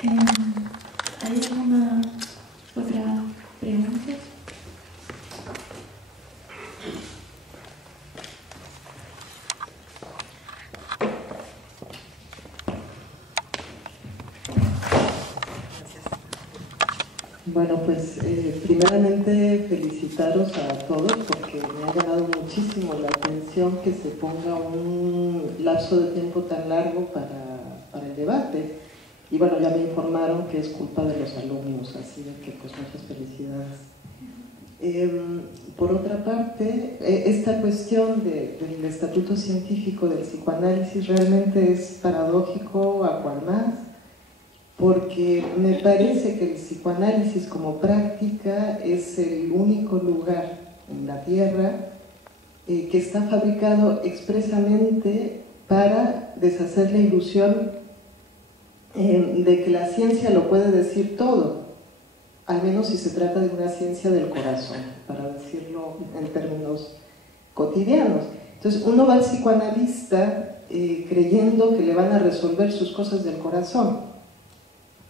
¿Hay alguna otra pregunta? Bueno, pues primeramente felicitaros a todos porque me ha llamado muchísimo la atención que se ponga un lapso de tiempo tan largo para el debate. Y bueno, ya me informaron que es culpa de los alumnos, así de que pues muchas felicidades. Por otra parte, esta cuestión del estatuto científico del psicoanálisis realmente es paradójico a cual más, porque me parece que el psicoanálisis como práctica es el único lugar en la Tierra que está fabricado expresamente para deshacer la ilusión de que la ciencia lo puede decir todo, al menos si se trata de una ciencia del corazón, para decirlo en términos cotidianos. Entonces uno va al psicoanalista creyendo que le van a resolver sus cosas del corazón,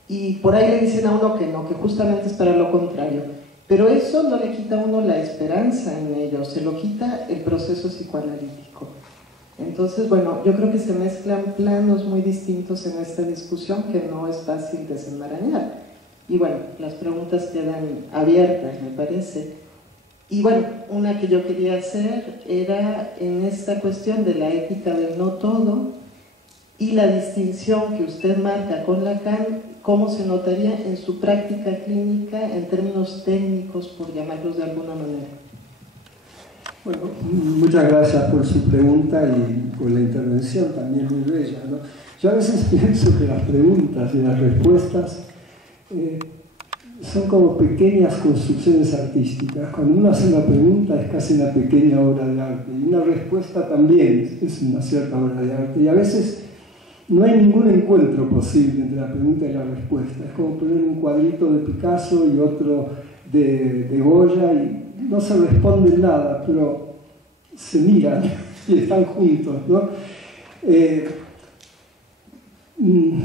y por ahí le dicen a uno que no, que justamente es para lo contrario. Pero eso no le quita a uno la esperanza en ello, se lo quita el proceso psicoanalítico. Entonces, bueno, yo creo que se mezclan planos muy distintos en esta discusión que no es fácil desenmarañar. Y bueno, las preguntas quedan abiertas, me parece. Y bueno, una que yo quería hacer era en esta cuestión de la ética del no todo y la distinción que usted marca con Lacan, ¿cómo se notaría en su práctica clínica en términos técnicos, por llamarlos de alguna manera? Bueno, muchas gracias por su pregunta y por la intervención también muy bella, ¿no? Yo a veces pienso que las preguntas y las respuestas son como pequeñas construcciones artísticas. Cuando uno hace una pregunta es casi una pequeña obra de arte, y una respuesta también es una cierta obra de arte, y a veces no hay ningún encuentro posible entre la pregunta y la respuesta. Es como poner un cuadrito de Picasso y otro de Goya y no se responden nada, pero se miran y están juntos, ¿no? En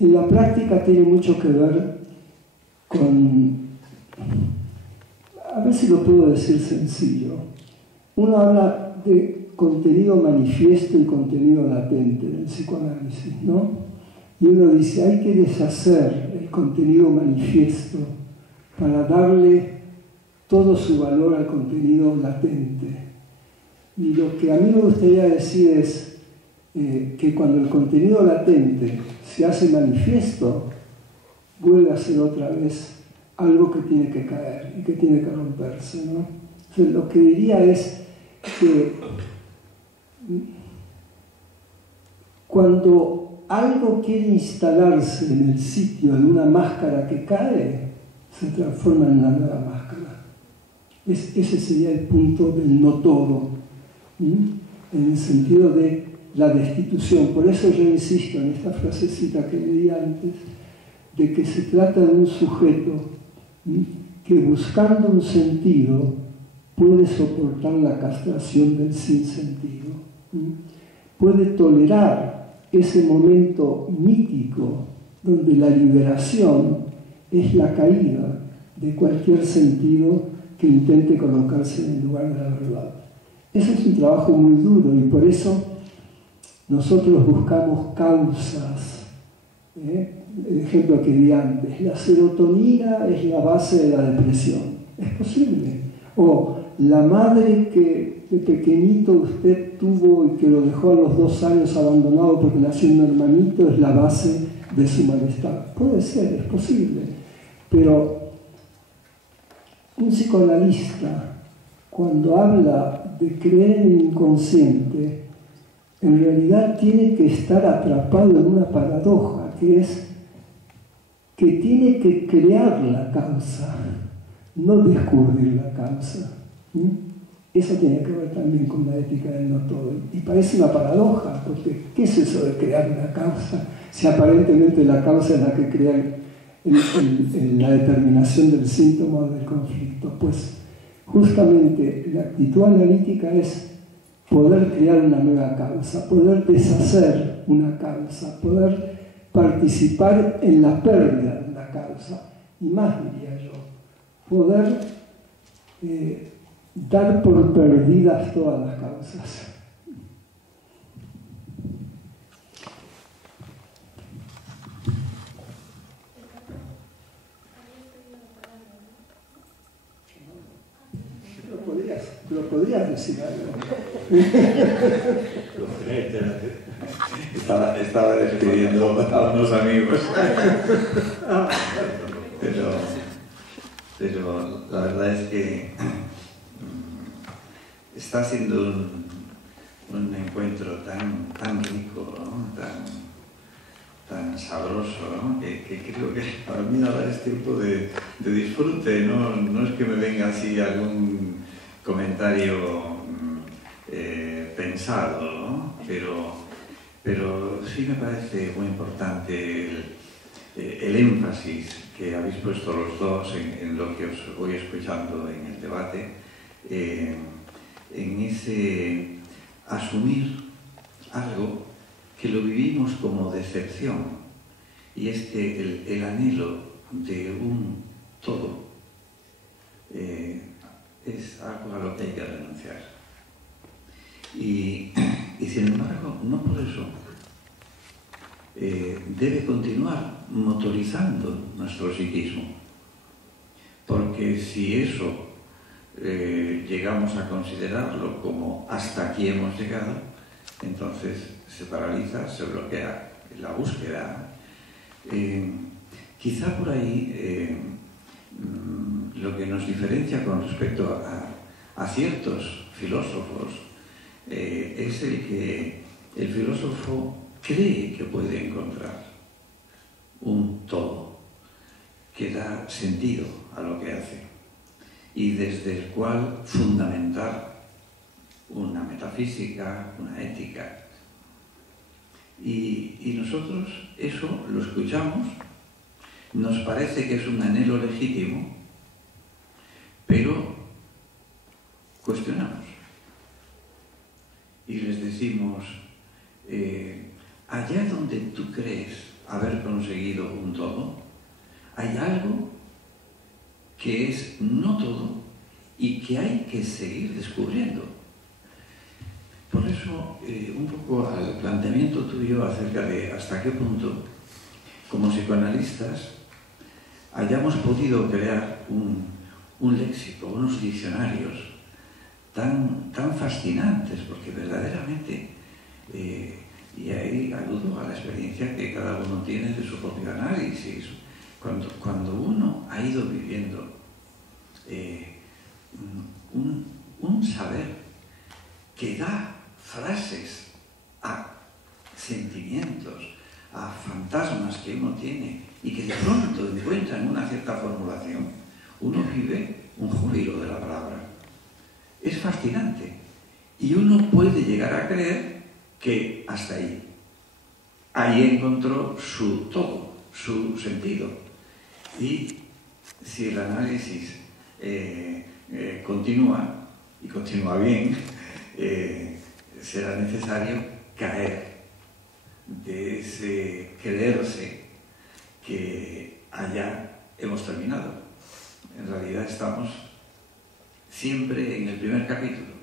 la práctica tiene mucho que ver con, a ver si lo puedo decir sencillo, uno habla de contenido manifiesto y contenido latente del psicoanálisis, ¿no? Y uno dice, hay que deshacer el contenido manifiesto para darle todo su valor al contenido latente. Y lo que a mí me gustaría decir es que cuando el contenido latente se hace manifiesto, vuelve a ser otra vez algo que tiene que caer y que tiene que romperse, ¿no? Entonces, lo que diría es que cuando algo quiere instalarse en el sitio de una máscara que cae, se transforma en una nueva máscara. Ese sería el punto del no todo, en el sentido de la destitución. Por eso yo insisto en esta frasecita que leí antes, de que se trata de un sujeto que buscando un sentido puede soportar la castración del sinsentido, puede tolerar ese momento mítico donde la liberación es la caída de cualquier sentido que intente colocarse en el lugar de la verdad. Ese es un trabajo muy duro y por eso nosotros buscamos causas. El ejemplo que di antes, la serotonina es la base de la depresión. ¿Es posible? O la madre que de pequeñito usted tuvo y que lo dejó a los 2 años abandonado porque nació un hermanito es la base de su malestar. Puede ser, es posible. Pero un psicoanalista, cuando habla de creer en el inconsciente, en realidad tiene que estar atrapado en una paradoja, que es que tiene que crear la causa, no descubrir la causa. Eso tiene que ver también con la ética del no todo. Y parece una paradoja, porque ¿qué es eso de crear una causa? Si aparentemente la causa es la que crea la determinación del síntoma o del conflicto. Pues justamente la actitud analítica es poder crear una nueva causa, poder deshacer una causa, poder participar en la pérdida de una causa, y más diría yo, poder dar por perdidas todas las causas. Pero podrías decir algo. Estaba despidiendo a unos amigos. Pero la verdad es que está siendo un encuentro tan rico, ¿no? tan sabroso, ¿no? que creo que para mí ahora es tiempo de disfrute, no es que me venga así algún comentario pensado, ¿no? pero sí me parece muy importante el énfasis que habéis puesto los dos en lo que os voy escuchando en el debate, en ese asumir algo que lo vivimos como decepción, y es que el anhelo de un todo es algo a lo que hay que renunciar. Y sin embargo, no por eso debe continuar motorizando nuestro psiquismo, porque si eso llegamos a considerarlo como hasta aquí hemos llegado, entonces se paraliza, se bloquea la búsqueda. Quizá por ahí lo que nos diferencia con respecto a ciertos filósofos es el que el filósofo cree que puede encontrar un todo que da sentido a lo que hace y desde el cual fundamentar una metafísica, una ética. Y nosotros eso lo escuchamos, nos parece que es un anhelo legítimo, pero cuestionamos y les decimos, allá donde tú crees haber conseguido un todo, hay algo que es no todo y que hay que seguir descubriendo. Por eso, un poco al planteamiento tuyo acerca de hasta qué punto, como psicoanalistas, hayamos podido crear un léxico, unos diccionarios tan fascinantes, porque verdaderamente, y ahí aludo a la experiencia que cada uno tiene de su propio análisis, cuando uno ha ido viviendo un saber que da frases a sentimientos, a fantasmas que uno tiene y que de pronto encuentran una cierta formulación, uno vive un júbilo de la palabra. Es fascinante y uno puede llegar a creer que hasta ahí encontró su todo, su sentido. Y si el análisis continúa, y continúa bien, será necesario caer de ese creerse que allá hemos terminado. En realidad estamos siempre en el primer capítulo,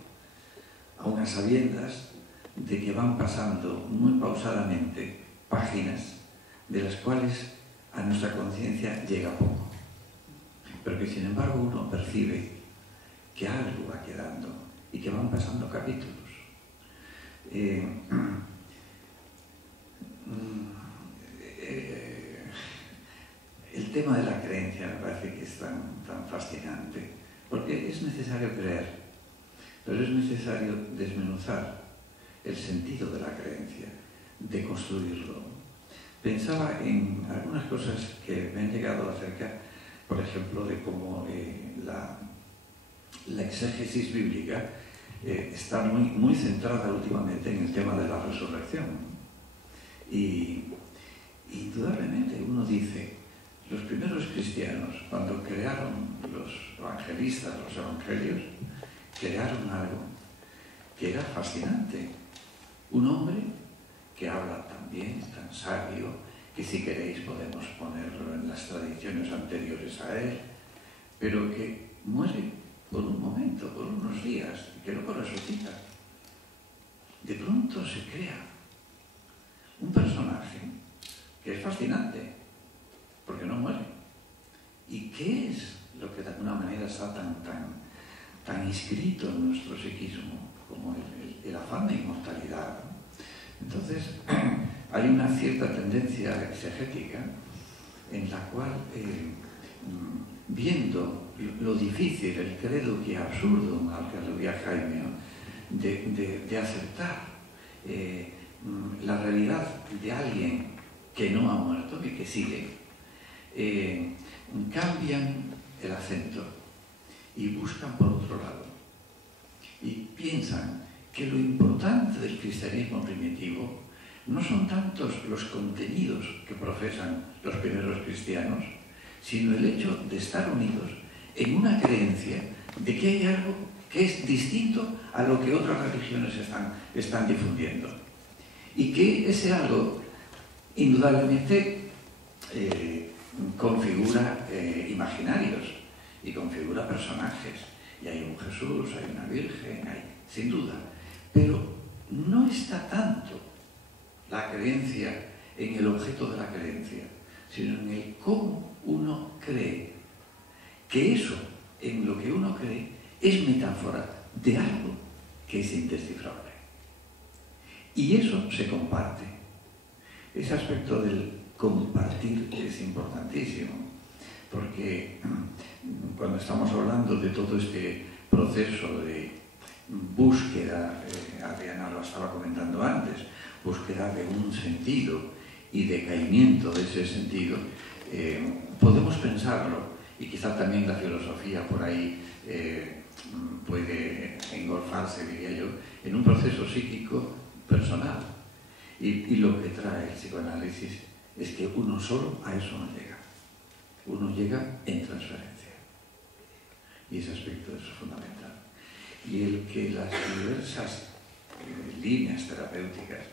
a unas sabiendas de que van pasando muy pausadamente páginas de las cuales a nuestra conciencia llega poco, pero que sin embargo uno percibe que algo va quedando y que van pasando capítulos. El tema de la creencia me parece que es tan fascinante, porque es necesario creer, pero es necesario desmenuzar el sentido de la creencia, de construirlo. Pensaba en algunas cosas que me han llegado acerca, por ejemplo, de cómo la exégesis bíblica está muy centrada últimamente en el tema de la resurrección. Y indudablemente uno dice, los primeros cristianos, cuando crearon los evangelistas, los evangelios, crearon algo que era fascinante. Un hombre que habla tan bien, tan sabio, que si queréis podemos ponerlo en las tradiciones anteriores a él, pero que muere por un momento, por unos días, y que luego resucita. De pronto se crea un personaje que es fascinante, porque no muere. ¿Y qué es lo que de alguna manera está tan inscrito en nuestro psiquismo como el afán de inmortalidad? Entonces, hay una cierta tendencia exegética en la cual, viendo lo difícil, el credo que absurdo al que aludía Jaime, de aceptar la realidad de alguien que no ha muerto y que sigue, cambian el acento y buscan por otro lado. Y piensan que lo importante del cristianismo primitivo no son tantos los contenidos que profesan los primeros cristianos, sino el hecho de estar unidos en una creencia de que hay algo que es distinto a lo que otras religiones están difundiendo. Y que ese algo, indudablemente, configura imaginarios y configura personajes. Y hay un Jesús, hay una Virgen, sin duda. Pero no está tanto la creencia en el objeto de la creencia, sino en el cómo uno cree. Que eso, en lo que uno cree, es metáfora de algo que es indescifrable. Y eso se comparte. Ese aspecto del compartir es importantísimo, porque cuando estamos hablando de todo este proceso de búsqueda, Adriana lo estaba comentando antes, búsqueda de un sentido y decaimiento de ese sentido, podemos pensarlo, y quizá también la filosofía por ahí puede engolfarse, diría yo, en un proceso psíquico personal. Y lo que trae el psicoanálisis es que uno solo a eso no llega. Uno llega en transferencia. Y ese aspecto es fundamental. Y el que las diversas líneas terapéuticas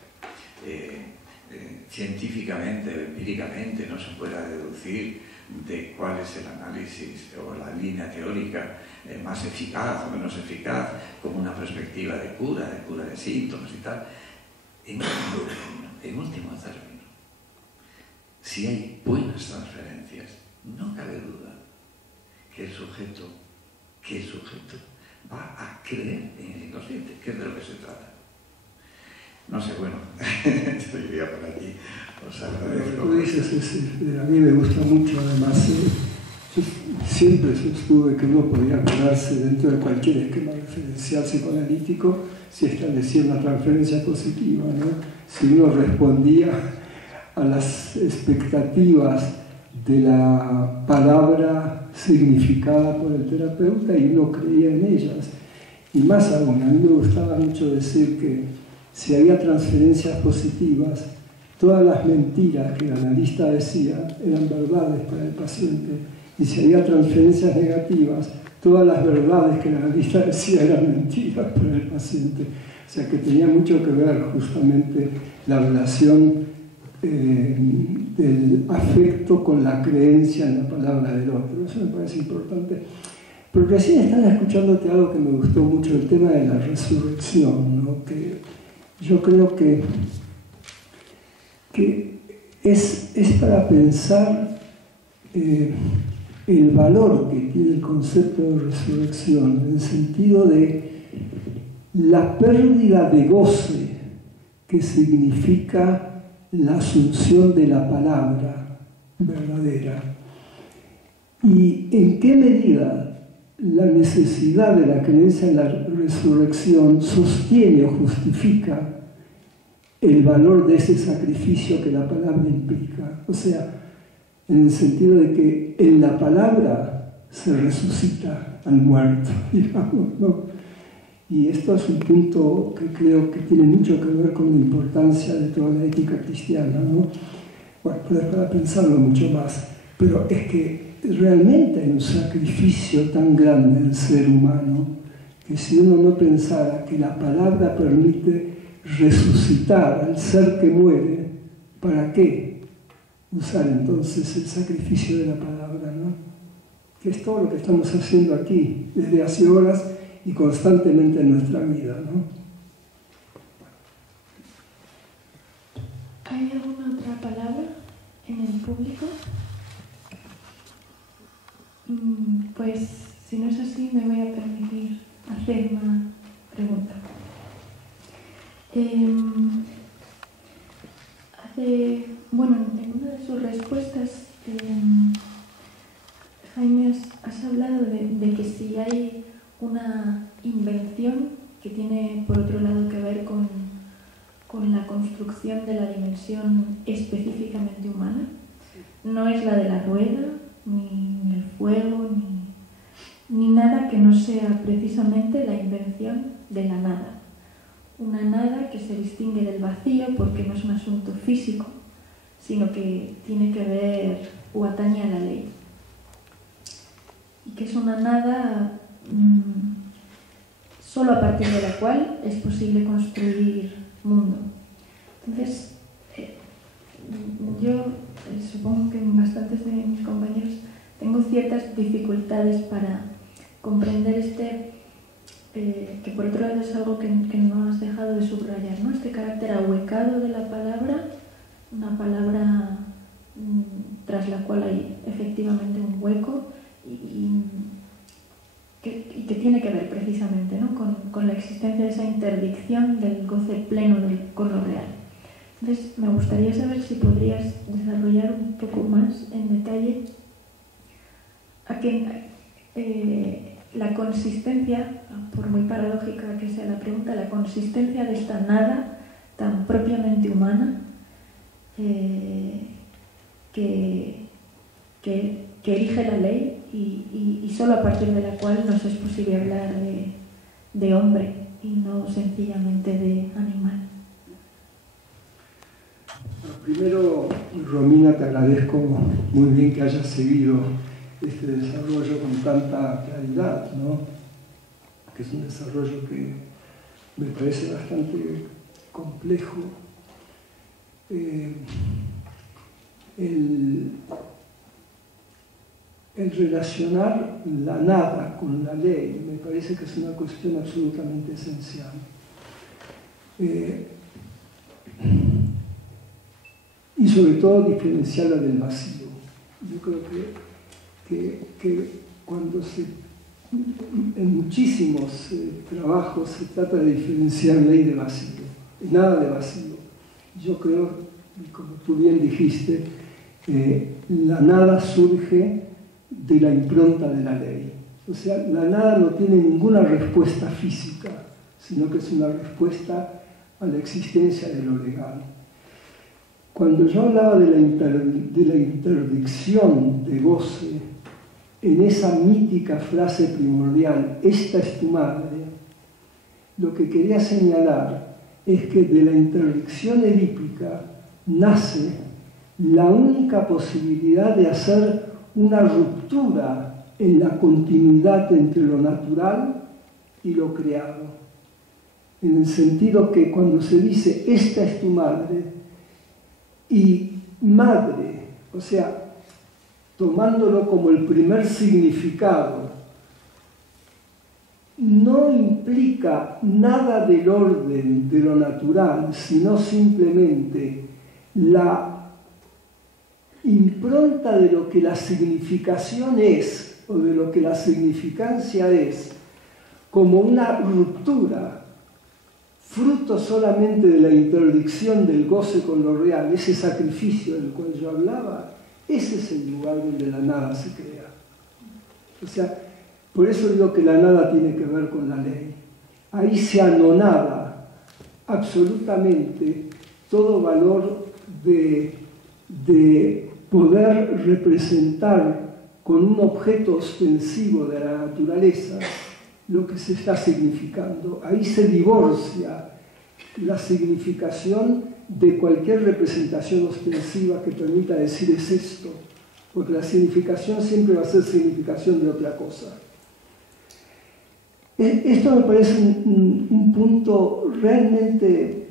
científicamente, empíricamente, no se pueda deducir de cuál es el análisis o la línea teórica más eficaz o menos eficaz, como una perspectiva de cura de síntomas y tal. En último término, si hay buenas transferencias, no cabe duda que el sujeto va a creer en el inconsciente, que es de lo que se trata. No sé, bueno, estoy ya por aquí, os agradezco. Lo que tú dices, a mí me gusta mucho, además, yo siempre sostuve que uno podía quedarse dentro de cualquier esquema referencial psicoanalítico si establecía una transferencia positiva, ¿no? Si uno respondía a las expectativas de la palabra significada por el terapeuta y uno creía en ellas. Y más aún, a mí me gustaba mucho decir que si había transferencias positivas, todas las mentiras que el analista decía eran verdades para el paciente. Y si había transferencias negativas, todas las verdades que el analista decía eran mentiras para el paciente. O sea que tenía mucho que ver justamente la relación del afecto con la creencia en la palabra del otro. Eso me parece importante. Pero recién estaba escuchándote algo que me gustó mucho, el tema de la resurrección, ¿no? Que yo creo que es para pensar el valor que tiene el concepto de resurrección, en el sentido de la pérdida de goce que significa la asunción de la palabra verdadera. Y en qué medida la necesidad de la creencia en la resurrección sostiene o justifica el valor de ese sacrificio que la palabra implica. O sea, en el sentido de que en la palabra se resucita al muerto, digamos, ¿no? Y esto es un punto que creo que tiene mucho que ver con la importancia de toda la ética cristiana, ¿no? Bueno, para pensarlo mucho más, pero es que realmente hay un sacrificio tan grande del ser humano que si uno no pensara que la palabra permite resucitar al ser que muere, ¿para qué? usar entonces el sacrificio de la palabra, ¿no? Que es todo lo que estamos haciendo aquí, desde hace horas y constantemente en nuestra vida, ¿no? ¿Hay alguna otra palabra en el público? Pues si no es así, me voy a permitir hacer una pregunta. En una de sus respuestas, Jaime, has hablado de que si hay una invención que tiene, por otro lado, que ver con la construcción de la dimensión específicamente humana. No es la de la rueda, ni el fuego, ni nada que no sea precisamente la invención de la nada. Una nada que se distingue del vacío porque no es un asunto físico, sino que tiene que ver o atañe a la ley. Y que es una nada solo a partir de la cual es posible construir mundo. Entonces, yo supongo que bastantes de mis compañeros tengo ciertas dificultades para comprender que por otro lado es algo que no has dejado de subrayar, ¿no? Este carácter ahuecado de la palabra, una palabra tras la cual hay efectivamente un hueco y que tiene que ver precisamente, ¿no? con la existencia de esa interdicción del goce pleno con lo real. Entonces, me gustaría saber si podrías desarrollar un poco más en detalle la consistencia, por muy paradójica que sea la pregunta, la consistencia de esta nada tan propiamente humana que erige la ley y solo a partir de la cual nos es posible hablar de hombre y no sencillamente de animal. Primero, Romina, te agradezco muy bien que hayas seguido este desarrollo con tanta claridad, ¿no? Que es un desarrollo que me parece bastante complejo. El relacionar la nada con la ley me parece que es una cuestión absolutamente esencial. Y sobre todo diferenciarla del vacío. Yo creo que cuando en muchísimos trabajos se trata de diferenciar ley de vacío, nada de vacío. Yo creo, como tú bien dijiste, la nada surge de la impronta de la ley. O sea, la nada no tiene ninguna respuesta física, sino que es una respuesta a la existencia de lo legal. Cuando yo hablaba de la interdicción de goce, en esa mítica frase primordial, esta es tu madre, lo que quería señalar es que de la interdicción edípica nace la única posibilidad de hacer una ruptura en la continuidad entre lo natural y lo creado. En el sentido que cuando se dice, esta es tu madre, y madre, o sea, tomándolo como el primer significado, no implica nada del orden de lo natural, sino simplemente la impronta de lo que la significación es, o de lo que la significancia es, como una ruptura, fruto solamente de la interdicción del goce con lo real, ese sacrificio del cual yo hablaba, ese es el lugar donde la nada se crea. O sea, por eso digo que la nada tiene que ver con la ley. Ahí se anonada absolutamente todo valor de poder representar con un objeto ostensivo de la naturaleza lo que se está significando. Ahí se divorcia la significación de cualquier representación ostensiva que permita decir es esto, porque la significación siempre va a ser significación de otra cosa. Esto me parece un punto realmente,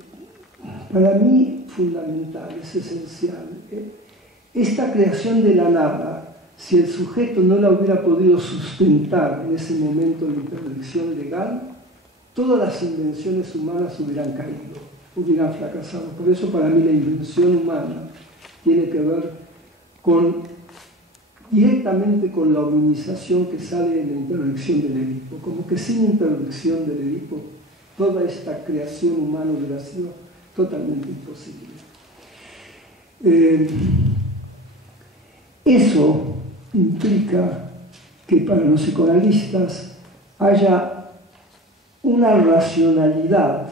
para mí, fundamental, es esencial. esta creación de la nada, si el sujeto no la hubiera podido sustentar en ese momento de interdicción legal, todas las invenciones humanas hubieran caído, hubieran fracasado. Por eso para mí la invención humana tiene que ver directamente con la organización que sale de la interdicción del Edipo. Como que sin interdicción del Edipo, toda esta creación humana hubiera sido totalmente imposible. Eso implica que para los psicoanalistas haya una racionalidad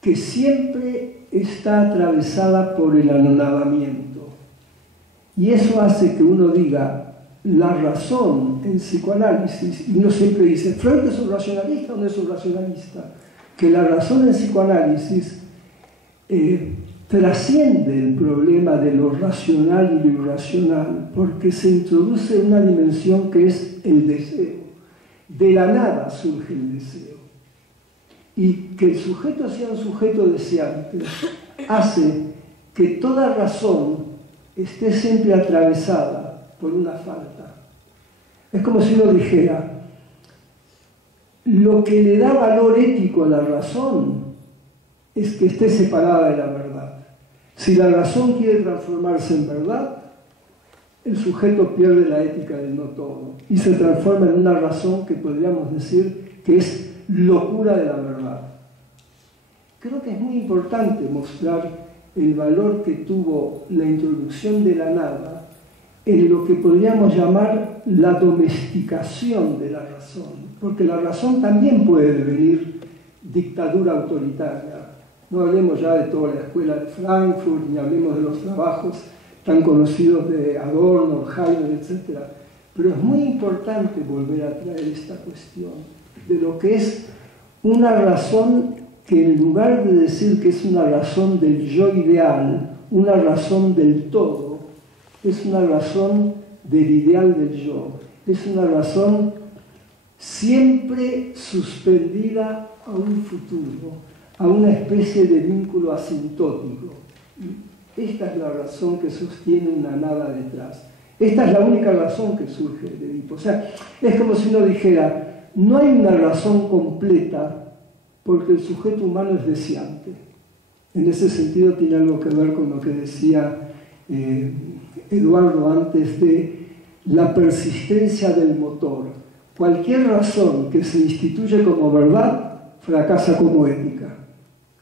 que siempre está atravesada por el anonadamiento. Y eso hace que uno diga, la razón en psicoanálisis, y uno siempre dice, ¿Freud es un racionalista o no es un racionalista? Que la razón en psicoanálisis trasciende el problema de lo racional y lo irracional, porque se introduce una dimensión que es el deseo. De la nada surge el deseo. Y que el sujeto sea un sujeto deseante hace que toda razón esté siempre atravesada por una falta. Es como si uno dijera, lo que le da valor ético a la razón es que esté separada de la verdad. Si la razón quiere transformarse en verdad, el sujeto pierde la ética del no todo y se transforma en una razón que podríamos decir que es locura de la verdad. Creo que es muy importante mostrar el valor que tuvo la introducción de la nada en lo que podríamos llamar la domesticación de la razón, porque la razón también puede devenir dictadura autoritaria. No hablemos ya de toda la escuela de Frankfurt, ni hablemos de los trabajos tan conocidos de Adorno, Heidegger, etc. Pero es muy importante volver a traer esta cuestión de lo que es una razón que en lugar de decir que es una razón del yo ideal, una razón del todo, es una razón del ideal del yo, es una razón siempre suspendida a un futuro, a una especie de vínculo asintótico. Esta es la razón que sostiene una nada detrás. Esta es la única razón que surge de Edipo. O sea, es como si uno dijera, no hay una razón completa porque el sujeto humano es deseante. En ese sentido tiene algo que ver con lo que decía Eduardo antes de la persistencia del motor. Cualquier razón que se instituye como verdad fracasa como ética.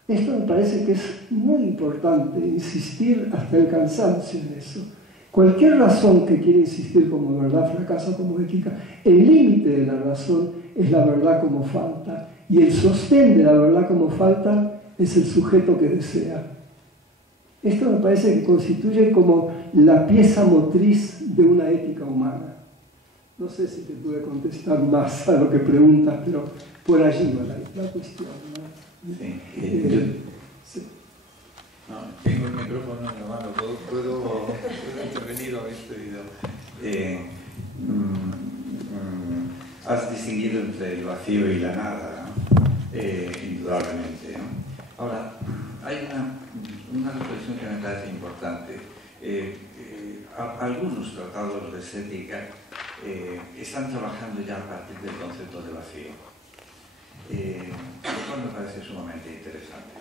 Esto me parece que es muy importante, insistir hasta el cansancio en eso. Cualquier razón que quiera insistir como verdad fracasa como ética. El límite de la razón es la verdad como falta, y el sostén de la verdad como falta es el sujeto que desea. Esto me parece que constituye como la pieza motriz de una ética humana. No sé si te pude contestar más a lo que preguntas, pero por allí va la cuestión, ¿no? Sí. Sí. No, tengo el micrófono en la mano, puedo intervenir a este video. Has distinguido entre el vacío y la nada, ¿no? Indudablemente, ¿no? Ahora, hay una reflexión que me parece importante. Algunos tratados de estética están trabajando ya a partir del concepto de vacío, lo cual me parece sumamente interesante.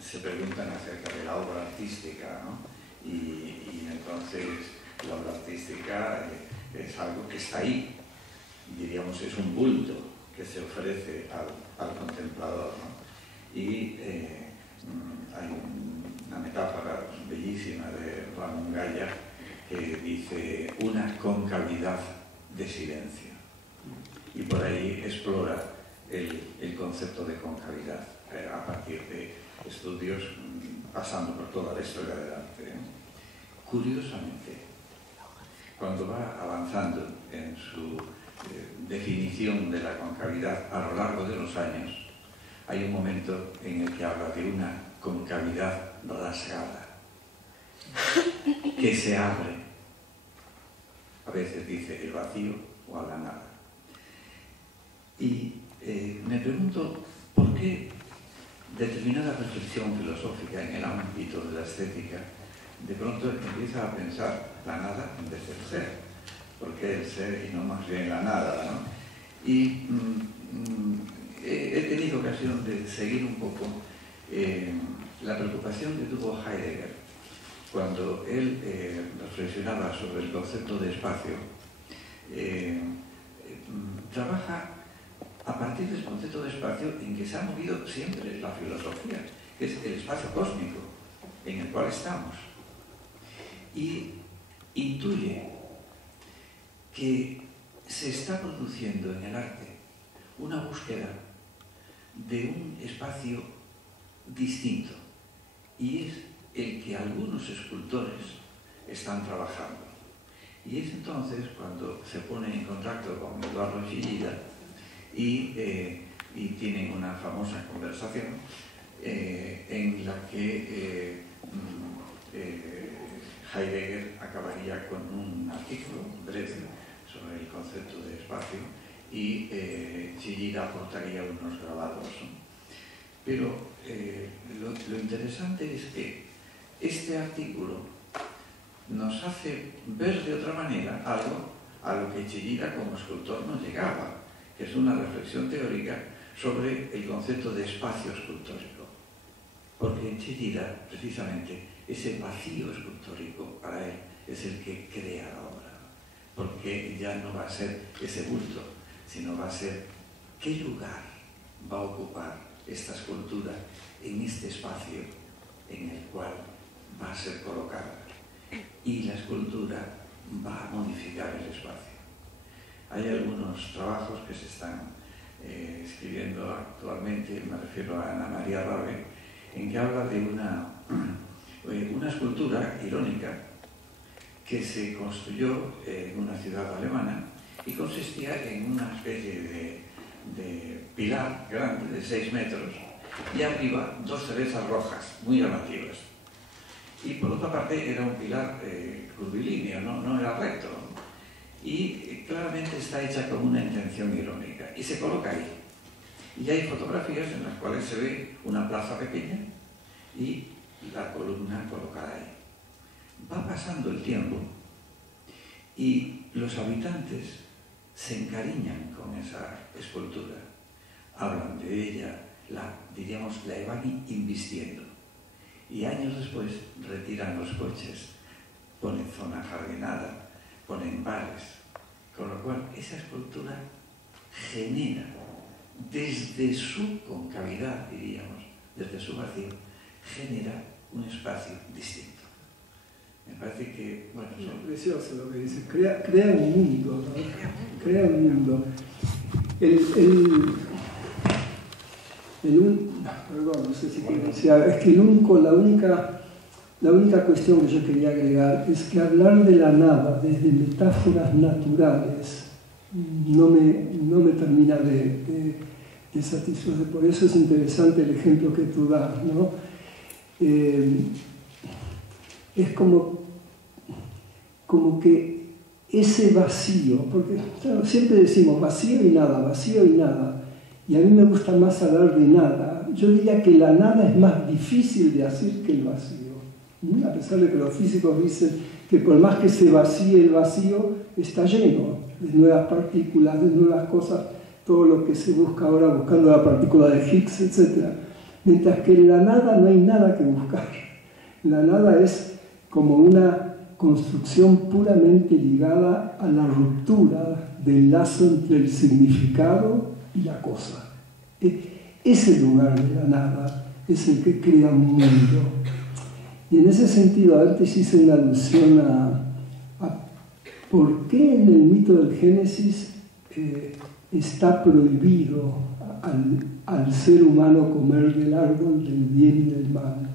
Se preguntan acerca de la obra artística, ¿no? Y entonces la obra artística es algo que está ahí, diríamos, es un bulto que se ofrece al contemplador, ¿no? Y hay una metáfora bellísima de Ramón Gaya que dice una concavidad de silencio, y por ahí explora el concepto de concavidad a partir de estudios pasando por toda la historia del arte, ¿no? Curiosamente, cuando va avanzando en su definición de la concavidad a lo largo de los años, hay un momento en el que habla de una concavidad rasgada, que se abre. A veces dice el vacío o a la nada. Y me pregunto, ¿por qué determinada reflexión filosófica en el ámbito de la estética, de pronto empieza a pensar la nada en vez del ser. ¿Por qué el ser y no más bien la nada, ¿no? Y he tenido ocasión de seguir un poco la preocupación que tuvo Heidegger cuando él reflexionaba sobre el concepto de espacio. Trabaja a partir del concepto de espacio en que se ha movido siempre la filosofía, que es el espacio cósmico en el cual estamos. Y intuye que se está produciendo en el arte una búsqueda de un espacio distinto, y es el que algunos escultores están trabajando. Y es entonces cuando se pone en contacto con Eduardo Chillida y tienen una famosa conversación en la que Heidegger acabaría con un artículo breve sobre el concepto de espacio y Chillida aportaría unos grabados, ¿no? Pero lo interesante es que este artículo nos hace ver de otra manera algo a lo que Chillida como escultor no llegaba, que es una reflexión teórica sobre el concepto de espacio escultórico. Porque en Chillida, precisamente, ese vacío escultórico para él es el que crea la obra, porque ya no va a ser ese bulto, sino va a ser qué lugar va a ocupar esta escultura en este espacio en el cual va a ser colocada, y la escultura va a modificar el espacio. Hay algunos trabajos que se están escribiendo actualmente, me refiero a Ana María Rabe, en que habla de una escultura irónica que se construyó en una ciudad alemana y consistía en una especie de pilar grande de 6 metros y arriba 2 cerezas rojas muy llamativas. Y por otra parte era un pilar curvilíneo, no era recto. Y claramente está hecha con una intención irónica y se coloca ahí. Y hay fotografías en las cuales se ve una plaza pequeña y la columna colocada ahí. Va pasando el tiempo y los habitantes se encariñan con esa escultura, hablan de ella, la van invistiendo, y años después retiran los coches, ponen zona jardinada, ponen bares, con lo cual esa escultura genera desde su concavidad, diríamos, desde su vacío, genera un espacio distinto. Me parece que, bueno... Es precioso lo que dice, crea un mundo, ¿no? Crea un mundo. Perdón, no sé si quiero decir, es que la única cuestión que yo quería agregar es que hablar de la nada desde metáforas naturales no me termina de satisfacer. Por eso es interesante el ejemplo que tú das, ¿no? Es como que ese vacío, porque claro, siempre decimos vacío y nada, y a mí me gusta más hablar de nada. Yo diría que la nada es más difícil de hacer que el vacío, a pesar de que los físicos dicen que por más que se vacíe el vacío, está lleno de nuevas partículas, de nuevas cosas, todo lo que se busca ahora buscando la partícula de Higgs, etc. Mientras que en la nada no hay nada que buscar. La nada es como una construcción puramente ligada a la ruptura del lazo entre el significado y la cosa. Ese lugar de la nada es el que crea un mundo. Y en ese sentido, antes hice una alusión a por qué en el mito del Génesis está prohibido al ser humano comer del árbol del bien y del mal.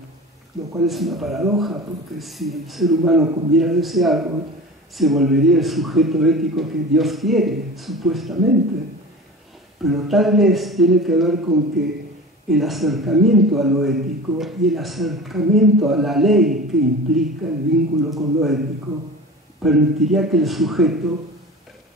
Lo cual es una paradoja, porque si el ser humano comiera de ese árbol, se volvería el sujeto ético que Dios quiere, supuestamente. Pero tal vez tiene que ver con que el acercamiento a lo ético y el acercamiento a la ley que implica el vínculo con lo ético permitiría que el sujeto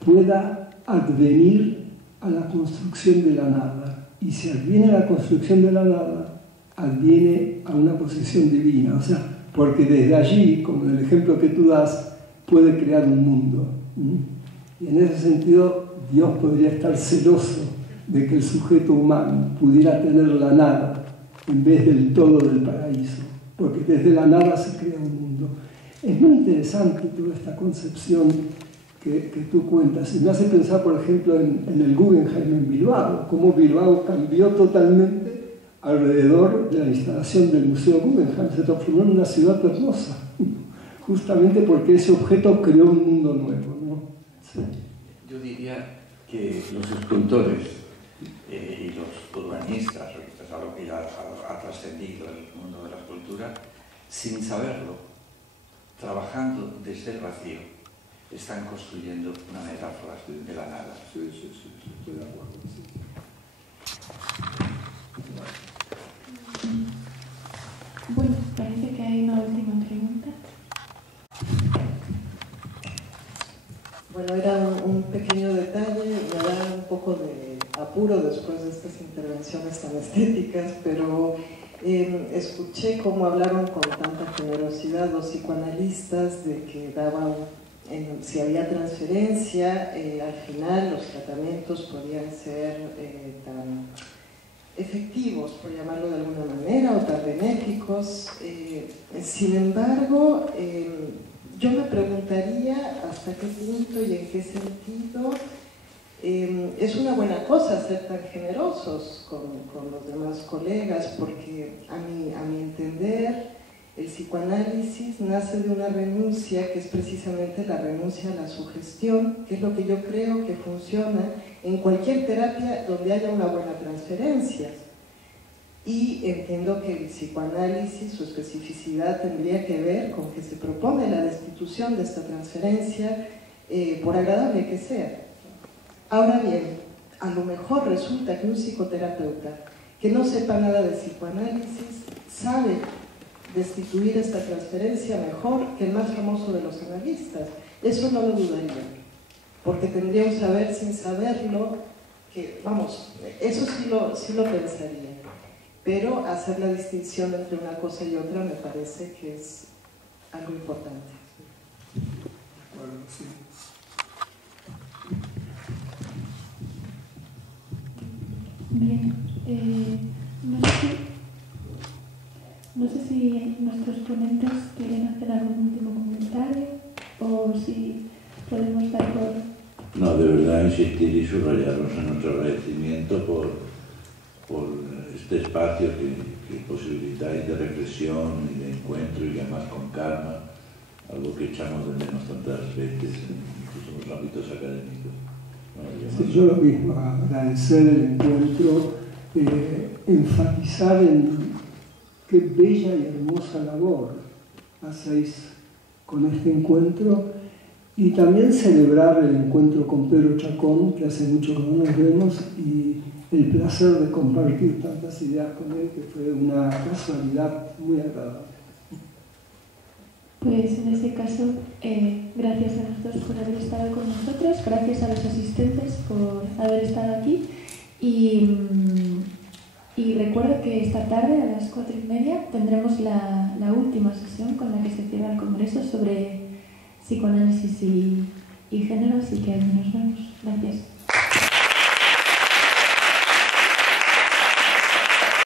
pueda advenir a la construcción de la nada. Y si adviene a la construcción de la nada, adviene a una posición divina, o sea, porque desde allí, como en el ejemplo que tú das, puede crear un mundo. Y en ese sentido, Dios podría estar celoso de que el sujeto humano pudiera tener la nada en vez del todo del paraíso, porque desde la nada se crea un mundo. Es muy interesante toda esta concepción que tú cuentas, y me hace pensar, por ejemplo, en el Guggenheim en Bilbao, cómo Bilbao cambió totalmente alrededor de la instalación del Museo Guggenheim, se transformó en una ciudad hermosa, justamente porque ese objeto creó un mundo nuevo, ¿no? Sí. Yo diría que los escultores y los urbanistas, es algo que ya ha trascendido el mundo de la escultura, sin saberlo, trabajando desde el vacío, están construyendo una metáfora de la nada. Sí, estoy de acuerdo. Sí. Bueno, parece que hay una última pregunta. Bueno, era un pequeño detalle, me da un poco de apuro después de estas intervenciones tan estéticas, pero escuché cómo hablaron con tanta generosidad los psicoanalistas de que daban, si había transferencia, al final los tratamientos podían ser tan efectivos, por llamarlo de alguna manera, o tan benéficos. Sin embargo, yo me preguntaría hasta qué punto y en qué sentido es una buena cosa ser tan generosos con los demás colegas, porque a mi entender el psicoanálisis nace de una renuncia que es precisamente la renuncia a la sugestión, que es lo que yo creo que funciona en cualquier terapia donde haya una buena transferencia. Y entiendo que el psicoanálisis, su especificidad tendría que ver con que se propone la destitución de esta transferencia, por agradable que sea. Ahora bien, a lo mejor resulta que un psicoterapeuta que no sepa nada de psicoanálisis sabe destituir esta transferencia mejor que el más famoso de los analistas. Eso no lo dudaría, porque tendría un saber sin saberlo, que, vamos, eso sí lo pensaría. Pero hacer la distinción entre una cosa y otra me parece que es algo importante. Bueno, sí. Bien, no sé si nuestros ponentes quieren hacer algún último comentario o si podemos dar por... No, de verdad insistir y subrayaros en nuestro agradecimiento por este espacio que posibilitáis de reflexión y de encuentro y además con calma, algo que echamos de menos tantas veces incluso en los ámbitos académicos. Sí, yo lo mismo, agradecer el encuentro, enfatizar en qué bella y hermosa labor hacéis con este encuentro y también celebrar el encuentro con Pedro Chacón, que hace mucho que no nos vemos, y el placer de compartir tantas ideas con él, que fue una casualidad muy agradable. Pues en ese caso, gracias a los dos por haber estado con nosotros, gracias a los asistentes por haber estado aquí y recuerdo que esta tarde a las 4:30 tendremos la última sesión con la que se cierra el congreso sobre psicoanálisis y género, así que nos vemos. Gracias.